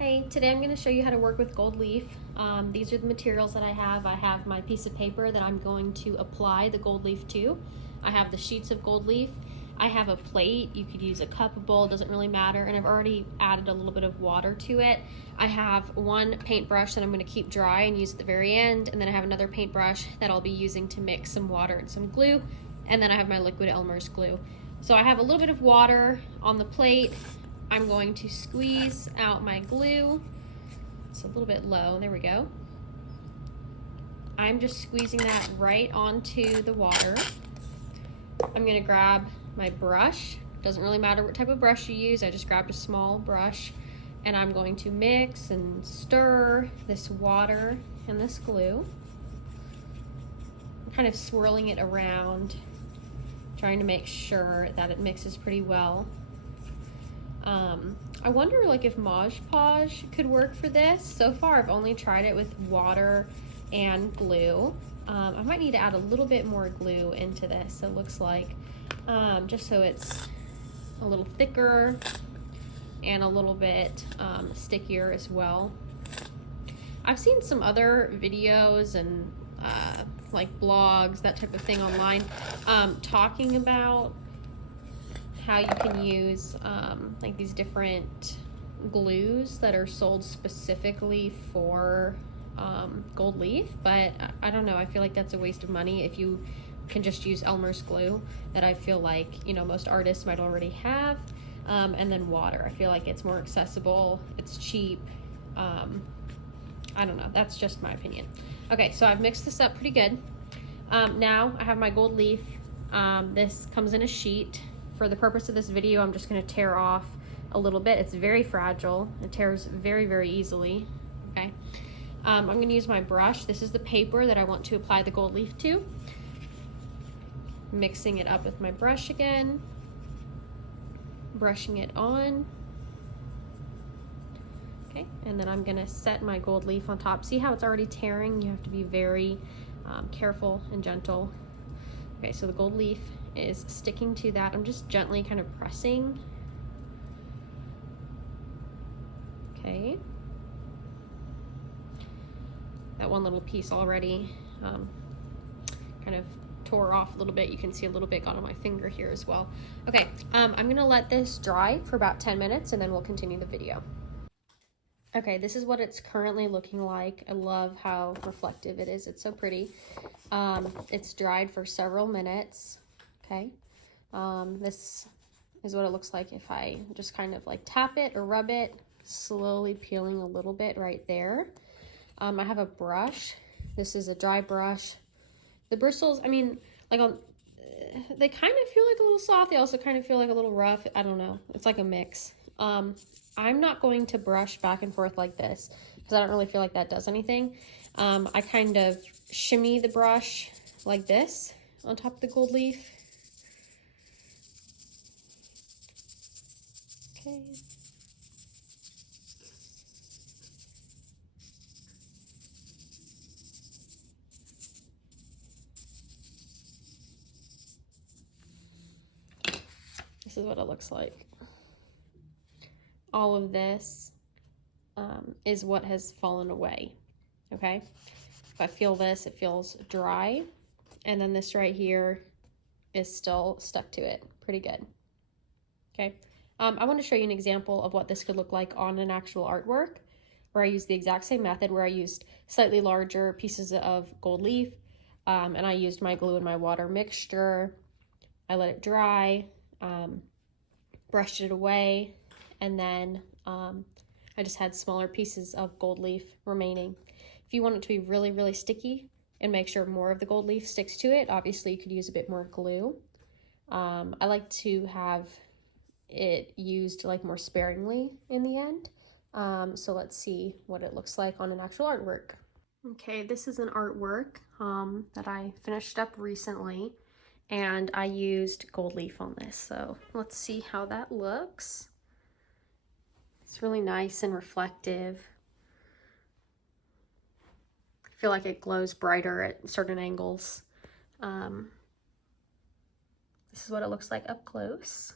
Hey, today I'm going to show you how to work with gold leaf. These are the materials that I have. I have my piece of paper that I'm going to apply the gold leaf to. I have the sheets of gold leaf. I have a plate. You could use a cup, a bowl, doesn't really matter. And I've already added a little bit of water to it. I have one paintbrush that I'm going to keep dry and use at the very end. And then I have another paintbrush that I'll be using to mix some water and some glue. And then I have my liquid Elmer's glue. So I have a little bit of water on the plate. I'm going to squeeze out my glue. It's a little bit low, there we go. I'm just squeezing that right onto the water. I'm gonna grab my brush. Doesn't really matter what type of brush you use, I just grabbed a small brush, and I'm going to mix and stir this water and this glue. I'm kind of swirling it around, trying to make sure that it mixes pretty well. I wonder if Mod Podge could work for this. So far I've only tried it with water and glue. I might need to add a little bit more glue into this, it looks like, just so it's a little thicker and a little bit stickier as well. I've seen some other videos and like blogs, that type of thing online, talking about how you can use like these different glues that are sold specifically for gold leaf, but I don't know, I feel like that's a waste of money if you can just use Elmer's glue that I feel like, you know, most artists might already have, and then water. I feel like it's more accessible, it's cheap. I don't know, that's just my opinion. Okay, so I've mixed this up pretty good. Now I have my gold leaf. This comes in a sheet. For the purpose of this video, I'm just going to tear off a little bit. It's very fragile. It tears very, very easily. Okay. I'm going to use my brush. This is the paper that I want to apply the gold leaf to. Mixing it up with my brush again. Brushing it on. Okay, and then I'm going to set my gold leaf on top. See how it's already tearing? You have to be very careful and gentle. Okay, so the gold leaf is sticking to that. I'm just gently kind of pressing. Okay. That one little piece already kind of tore off a little bit. You can see a little bit got on my finger here as well. Okay, I'm gonna let this dry for about 10 minutes and then we'll continue the video. Okay, this is what it's currently looking like. I love how reflective it is. It's so pretty. It's dried for several minutes. Okay, this is what it looks like if I just kind of like tap it or rub it, slowly peeling a little bit right there. I have a brush. This is a dry brush. The bristles, I mean, like they kind of feel like a little soft. They also kind of feel like a little rough. I don't know. It's like a mix. I'm not going to brush back and forth like this because I don't really feel like that does anything. I kind of shimmy the brush like this on top of the gold leaf. Okay. This is what it looks like. All of this is what has fallen away, okay? If I feel this, it feels dry, and then this right here is still stuck to it. Pretty good, okay? I want to show you an example of what this could look like on an actual artwork, where I used the exact same method, where I used slightly larger pieces of gold leaf, and I used my glue and my water mixture. I let it dry, brushed it away, and then I just had smaller pieces of gold leaf remaining. If you want it to be really, really sticky and make sure more of the gold leaf sticks to it, obviously you could use a bit more glue. I like to have it used like more sparingly in the end. So let's see what it looks like on an actual artwork. Okay, this is an artwork that I finished up recently, and I used gold leaf on this. So let's see how that looks. It's really nice and reflective. I feel like it glows brighter at certain angles. This is what it looks like up close.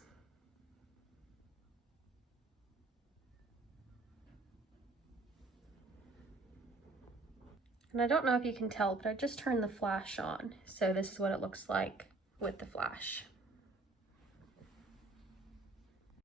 And I don't know if you can tell, but I just turned the flash on. So this is what it looks like with the flash.